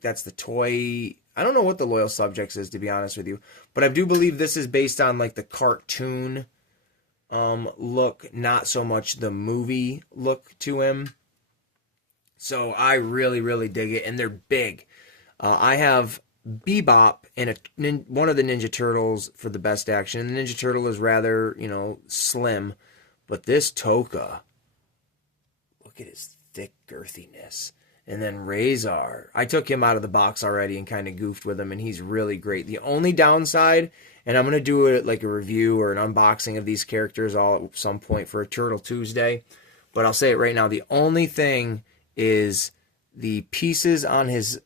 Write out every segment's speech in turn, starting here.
think that's the toy. I don't know what the Loyal Subjects is, to be honest with you, but I do believe this is based on like the cartoon look, not so much the movie look to him. So I really, really dig it, and they're big. I have Bebop and one of the Ninja Turtles for the best action. The Ninja Turtle is rather, slim, but this Toka, look at his thick girthiness. And then Razor, I took him out of the box already and kind of goofed with him, and he's really great. The only downside, and I'm going to do it like a review or an unboxing of these characters all at some point for a Turtle Tuesday, but I'll say it right now. The only thing is the pieces on his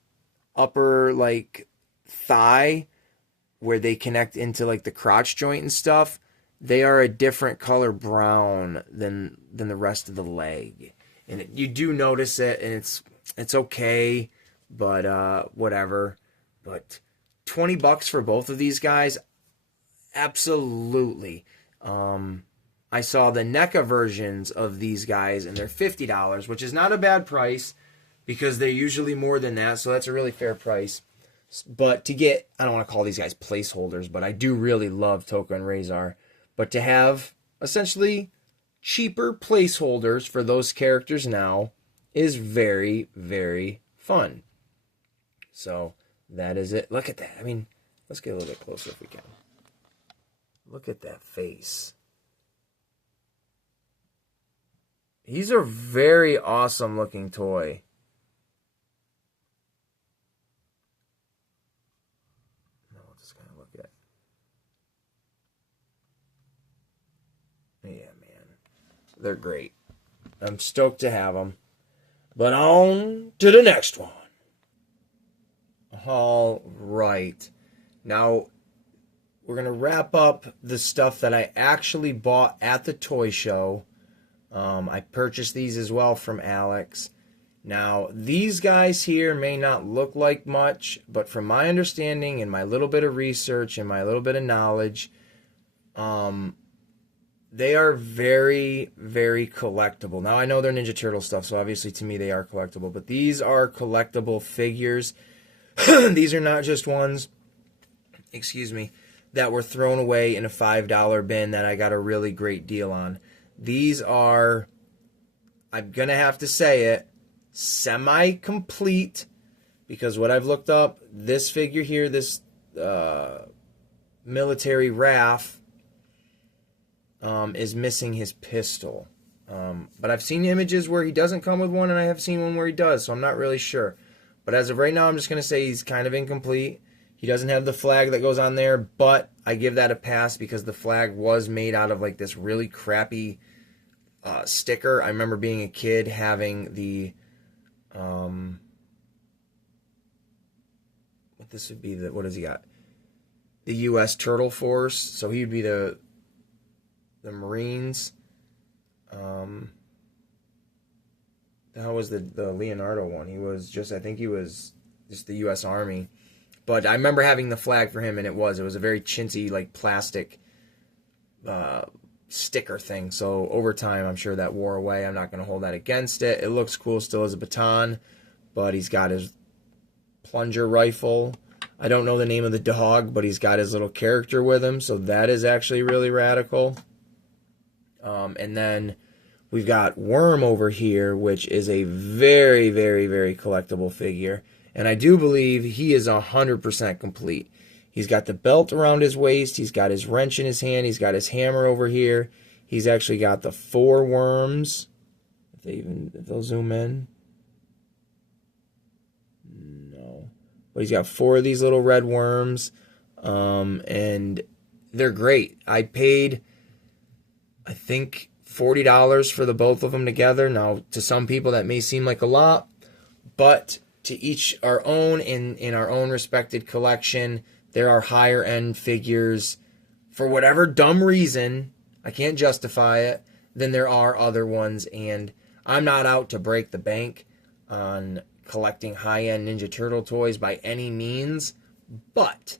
upper like thigh where they connect into like the crotch joint and stuff, they are a different color brown than the rest of the leg. And you do notice it, and it's okay, but whatever. But $20 for both of these guys, absolutely. I saw the NECA versions of these guys, and they're $50, which is not a bad price because they're usually more than that, so that's a really fair price. But to get, I don't want to call these guys placeholders, but I do really love Toka and Razor. But to have essentially cheaper placeholders for those characters now is very, very fun. So that is it. Look at that. I mean, let's get a little bit closer if we can. Look at that face. He's a very awesome looking toy. Now we'll just kind of look at. Yeah, man. They're great. I'm stoked to have them. But on to the next one. All right. Now, we're going to wrap up the stuff that I actually bought at the toy show. I purchased these as well from Alex. Now, these guys here may not look like much, but from my understanding and my little bit of research and my little bit of knowledge, they are very, very collectible. Now, I know they're Ninja Turtle stuff, so obviously to me they are collectible, but these are collectible figures. These are not just ones, that were thrown away in a $5 bin that I got a really great deal on. These are, I'm going to have to say it, semi-complete, because what I've looked up, this figure here, this military RAF, is missing his pistol. But I've seen images where he doesn't come with one, and I have seen one where he does, so I'm not really sure. But as of right now, I'm just going to say he's kind of incomplete. He doesn't have the flag that goes on there, but I give that a pass because the flag was made out of like this really crappy sticker. I remember being a kid having the what this would be, what does he got? The U.S. Turtle Force. So he would be the Marines. That was the Leonardo one. He was just, I think he was just the U.S. Army. But I remember having the flag for him, and it was a very chintzy, like, plastic sticker thing. So over time, I'm sure that wore away. I'm not going to hold that against it. It looks cool still as a baton, but he's got his plunger rifle. I don't know the name of the dog, but he's got his little character with him, so that is actually really radical. And then we've got Worm over here, which is a very, very, very collectible figure. And I do believe he is 100% complete. He's got the belt around his waist. He's got his wrench in his hand. He's got his hammer over here. He's actually got the 4 worms. If they'll zoom in. No. But he's got 4 of these little red worms. And they're great. I paid, I think, $40 for the both of them together. Now, to some people that may seem like a lot, but to each our own in our own respected collection. There are higher end figures for whatever dumb reason, I can't justify it, than there are other ones, and I'm not out to break the bank on collecting high end Ninja Turtle toys by any means, but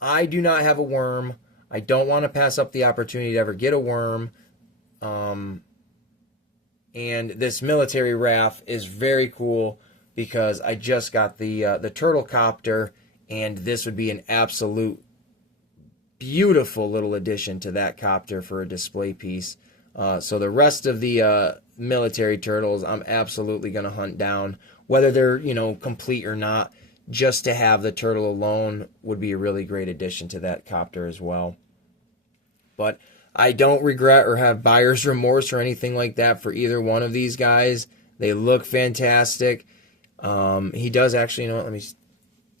I do not have a worm. I don't want to pass up the opportunity to ever get a worm. And this military RAF is very cool. because I just got the Turtle Copter, and this would be an absolute beautiful little addition to that copter for a display piece. So the rest of the military turtles, I'm absolutely going to hunt down, whether they're, complete or not. Just to have the turtle alone would be a really great addition to that copter as well. But I don't regret or have buyer's remorse or anything like that for either one of these guys. They look fantastic. He does actually,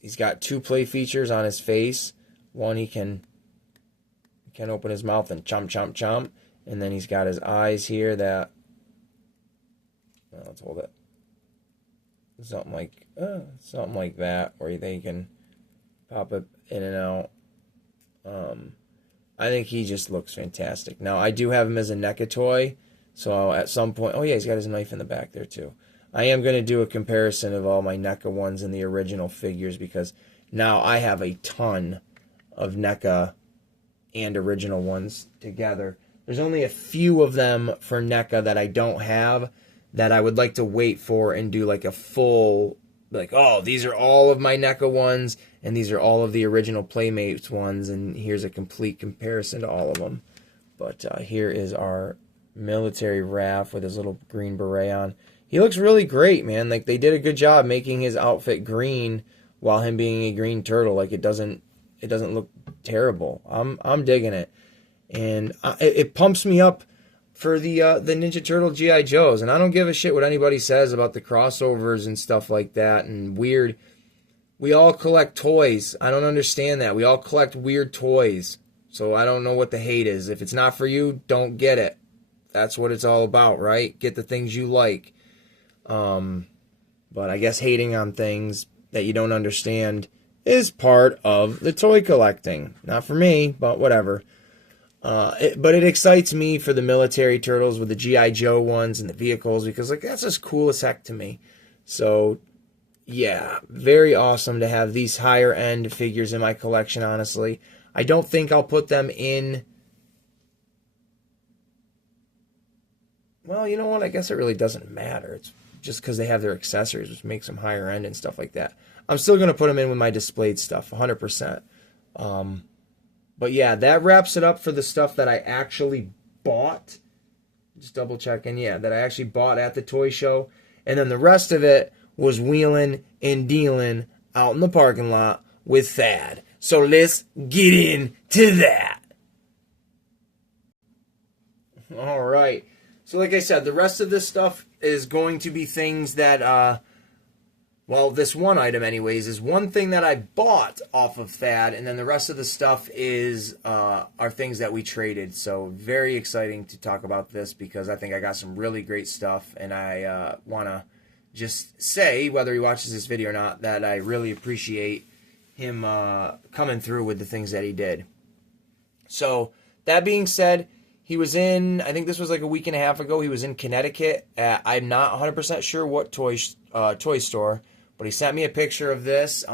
he's got 2 play features on his face. One, he can open his mouth and chomp, chomp, chomp. And then he's got his eyes here that, let's hold it. Something like that, where they can pop it in and out. I think he just looks fantastic. Now, I do have him as a NECA toy, so at some point, oh yeah, he's got his knife in the back there too. I am going to do a comparison of all my NECA ones and the original figures, because now I have a ton of NECA and original ones together. There's only a few of them for NECA that I don't have, that I would like to wait for and do like a full, like, oh, these are all of my NECA ones, and these are all of the original Playmates ones, and here's a complete comparison to all of them. But here is our military Raph with his little green beret on. He looks really great, man. Like, they did a good job making his outfit green while him being a green turtle. Like, it doesn't look terrible. I'm digging it, and it pumps me up for the Ninja Turtle G.I. Joes. And I don't give a shit what anybody says about the crossovers and stuff like that and weird. We all collect toys. I don't understand that. We all collect weird toys. So I don't know what the hate is. If it's not for you, don't get it. That's what it's all about, right? Get the things you like. But I guess hating on things that you don't understand is part of the toy collecting. Not for me, but whatever. But it excites me for the military turtles with the G.I. Joe ones and the vehicles, because like that's just cool as heck to me. So yeah, very awesome to have these higher end figures in my collection, honestly. I don't think I'll put them in. Well, you know what? I guess it really doesn't matter. It's just because they have their accessories, which makes them higher end and stuff like that. I'm still going to put them in with my displayed stuff, 100%. But yeah, that wraps it up for the stuff that I actually bought. Just double checking, yeah, that I actually bought at the toy show. And then the rest of it was wheeling and dealing out in the parking lot with Thad. So let's get into that. All right. So like I said, the rest of this stuff is going to be things that, well, this one item anyways, is one thing that I bought off of Thad, and then the rest of the stuff is are things that we traded. So very exciting to talk about this, because I think I got some really great stuff, and I want to just say, whether he watches this video or not, that I really appreciate him coming through with the things that he did. So that being said, he was in, I think this was like a week and a half ago, he was in Connecticut at, I'm not 100% sure what toy store, but he sent me a picture of this.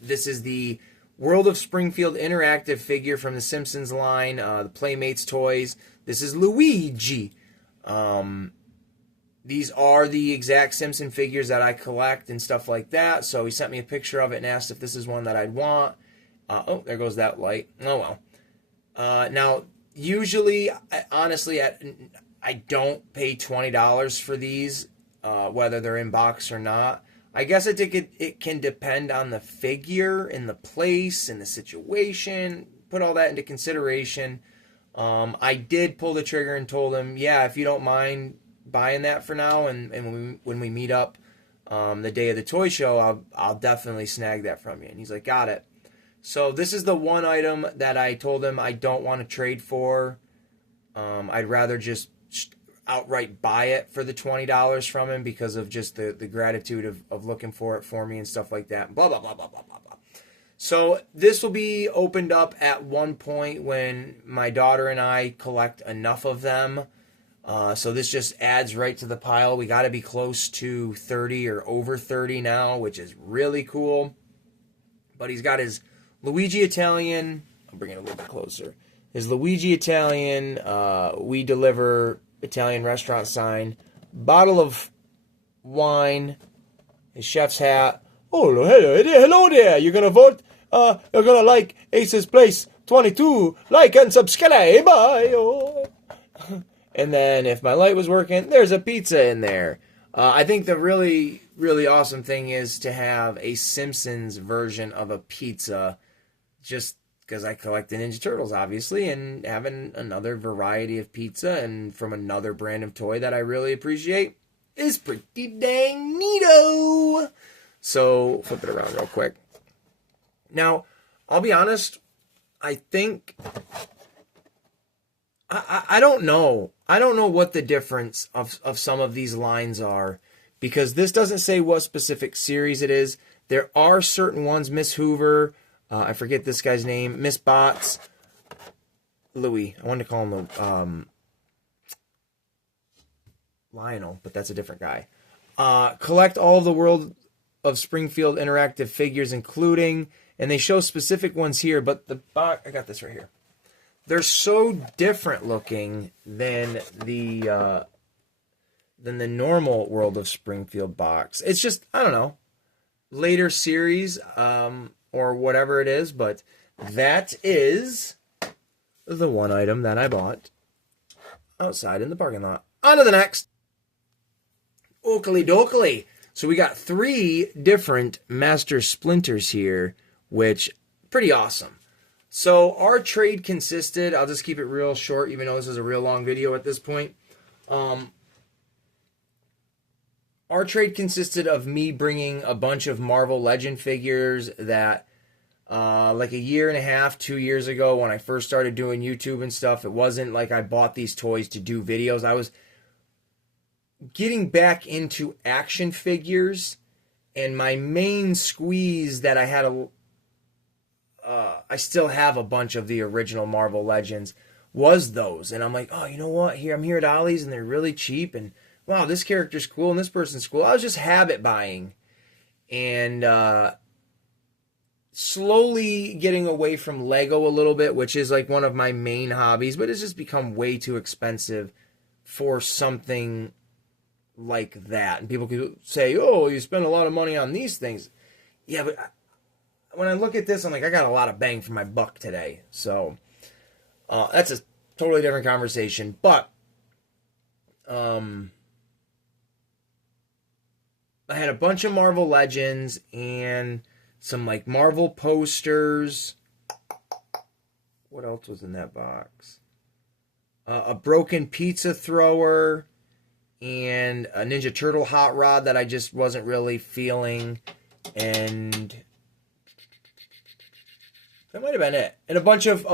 This is the World of Springfield interactive figure from the Simpsons line, the Playmates toys. This is Luigi. These are the exact Simpson figures that I collect and stuff like that. So he sent me a picture of it and asked if this is one that I'd want. Oh, there goes that light. Oh, well. Now, usually, honestly, I don't pay $20 for these, whether they're in box or not. I guess it can depend on the figure and the place and the situation. Put all that into consideration. I did pull the trigger and told him, yeah, if you don't mind buying that for now, and when we meet up the day of the toy show, I'll definitely snag that from you. And he's like, got it. So this is the one item that I told him I don't want to trade for. I'd rather just outright buy it for the $20 from him, because of just the gratitude of looking for it for me and stuff like that. Blah, blah, blah, blah, blah, blah, blah. So this will be opened up at one point when my daughter and I collect enough of them. So this just adds right to the pile. We got to be close to 30 or over 30 now, which is really cool. But he's got his Luigi Italian. I'll bring it a little bit closer. His Luigi Italian, we deliver Italian restaurant sign, bottle of wine, his chef's hat. Oh, hello there. You're gonna vote? You're gonna like Ace's Place 22. Like and subscribe. Bye. And then if my light was working, there's a pizza in there. I think the really, really awesome thing is to have a Simpsons version of a pizza, just because I collect the Ninja Turtles, obviously, and having another variety of pizza and from another brand of toy that I really appreciate is pretty dang neato. So, flip it around real quick. Now, I'll be honest, I think... I don't know. I don't know what the difference of some of these lines are, because this doesn't say what specific series it is. There are certain ones, Miss Hoover, I forget this guy's name, Miss Bots, Louis. I wanted to call him Lionel, but that's a different guy. Collect all of the World of Springfield interactive figures, including, and they show specific ones here, but the box, I got this right here. They're so different looking than the normal World of Springfield box. It's just, I don't know, later series or whatever it is, but that is the one item that I bought outside in the parking lot. On to the next. Oakley dokley. So we got 3 different Master Splinters here, which pretty awesome. So our trade consisted, I'll just keep it real short, even though this is a real long video at this point. Our trade consisted of me bringing a bunch of Marvel Legend figures that, like a year and a half, 2 years ago, when I first started doing YouTube and stuff, it wasn't like I bought these toys to do videos. I was getting back into action figures, and my main squeeze that I had I still have a bunch of the original Marvel Legends, was those. And I'm like, oh, you know what? I'm here at Ollie's, and they're really cheap, and wow, this character's cool, and this person's cool. I was just habit buying. And slowly getting away from Lego a little bit, which is like one of my main hobbies, but it's just become way too expensive for something like that. And people could say, oh, you spend a lot of money on these things. Yeah, but when I look at this, I'm like, I got a lot of bang for my buck today. So that's a totally different conversation. But I had a bunch of Marvel Legends and some like Marvel posters. What else was in that box? A broken pizza thrower and a Ninja Turtle hot rod that I just wasn't really feeling. And that might have been it. And a bunch of,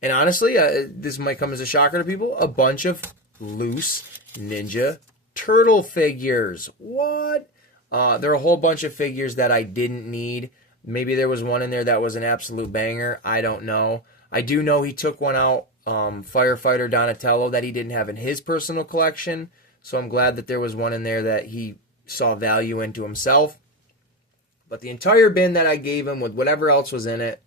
and honestly, this might come as a shocker to people, a bunch of loose Ninja Turtle figures. What? There are a whole bunch of figures that I didn't need. Maybe there was one in there that was an absolute banger. I don't know. I do know he took one out, Firefighter Donatello, that he didn't have in his personal collection. So I'm glad that there was one in there that he saw value into himself. But the entire bin that I gave him with whatever else was in it.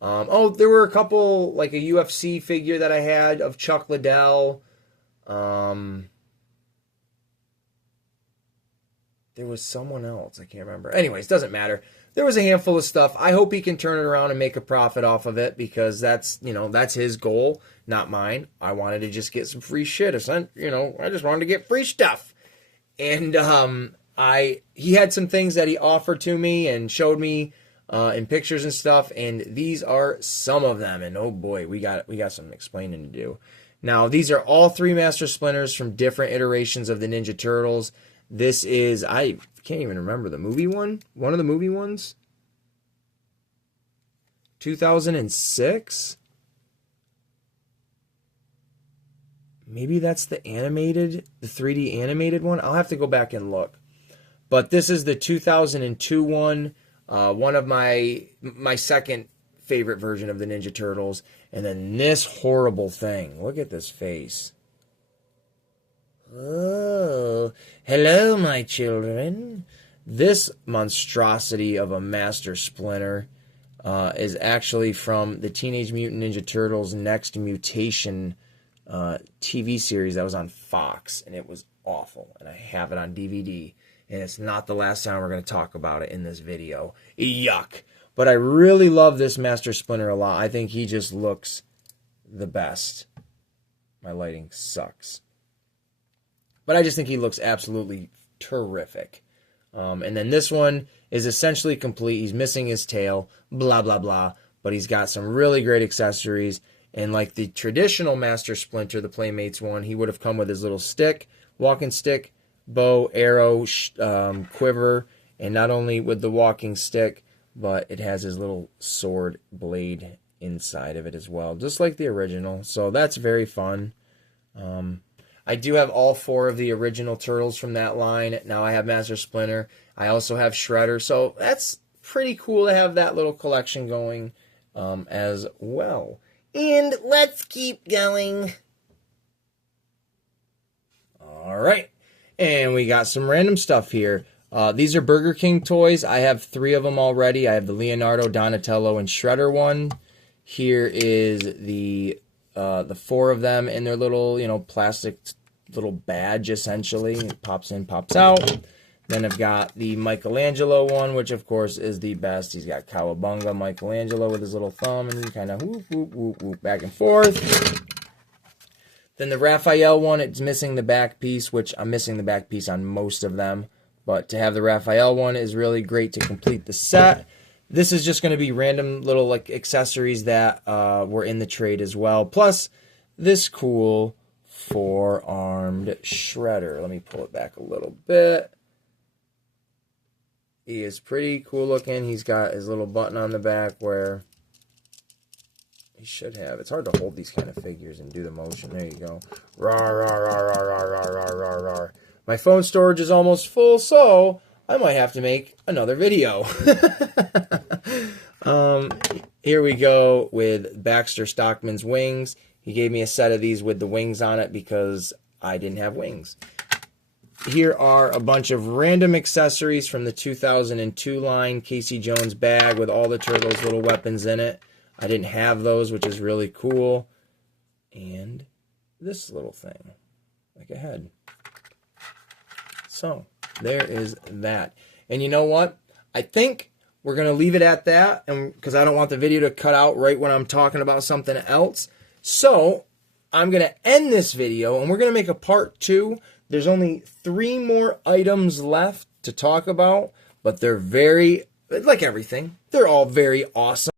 There were a couple, like a UFC figure that I had of Chuck Liddell. There was someone else. I can't remember. Anyways, doesn't matter. There was a handful of stuff. I hope he can turn it around and make a profit off of it, because that's his goal, not mine. I wanted to just get some free shit. I just wanted to get free stuff. And he had some things that he offered to me and showed me in pictures and stuff, and these are some of them. And oh boy, we got some explaining to do. Now, these are all 3 Master Splinters from different iterations of the Ninja Turtles. This is, I can't even remember the movie one. One of the movie ones? 2006? Maybe that's the 3D animated one. I'll have to go back and look. But this is the 2002 one. One of my second favorite version of the Ninja Turtles. And then this horrible thing. Look at this face. Oh, hello, my children. This monstrosity of a Master Splinter is actually from the Teenage Mutant Ninja Turtles Next Mutation TV series that was on Fox, and it was awful, and I have it on DVD. and it's not the last time we're going to talk about it in this video. Yuck. But I really love this Master Splinter a lot. I think he just looks the best. My lighting sucks. But I just think he looks absolutely terrific. And then this one is essentially complete. He's missing his tail, blah, blah, blah. But he's got some really great accessories. And like the traditional Master Splinter, the Playmates one, he would have come with his little stick, walking stick, bow, arrow, quiver. And not only with the walking stick, but it has his little sword blade inside of it as well, just like the original. So that's very fun. I do have all 4 of the original Turtles from that line. Now I have Master Splinter. I also have Shredder. So that's pretty cool to have that little collection going as well. And let's keep going. All right. And we got some random stuff here. These are Burger King toys. I have 3 of them already. I have the Leonardo, Donatello, and Shredder one. Here is the 4 of them in their little, plastic little badge, essentially. It pops in, pops out. Then I've got the Michelangelo one, which, of course, is the best. He's got Cowabunga Michelangelo with his little thumb, and he kind of whoop, whoop, whoop, whoop, back and forth. Then the Raphael one, it's missing the back piece, which I'm missing the back piece on most of them. But to have the Raphael one is really great to complete the set. This is just going to be random little accessories that were in the trade as well. Plus this cool 4-armed Shredder. Let me pull it back a little bit. He is pretty cool looking. He's got his little button on the back where he should have. It's hard to hold these kind of figures and do the motion. There you go. Rawr, rawr, rawr, rawr, rawr, rawr, rawr, rawr. My phone storage is almost full, so I might have to make another video. Here we go with Baxter Stockman's wings. He gave me a set of these with the wings on it because I didn't have wings. Here are a bunch of random accessories from the 2002 line. Casey Jones bag with all the Turtles' little weapons in it. I didn't have those, which is really cool. And this little thing, like a head. So, there is that. And you know what? I think we're going to leave it at that, and because I don't want the video to cut out right when I'm talking about something else. So, I'm going to end this video, and we're going to make a part 2. There's only 3 more items left to talk about, but they're very, like everything, they're all very awesome.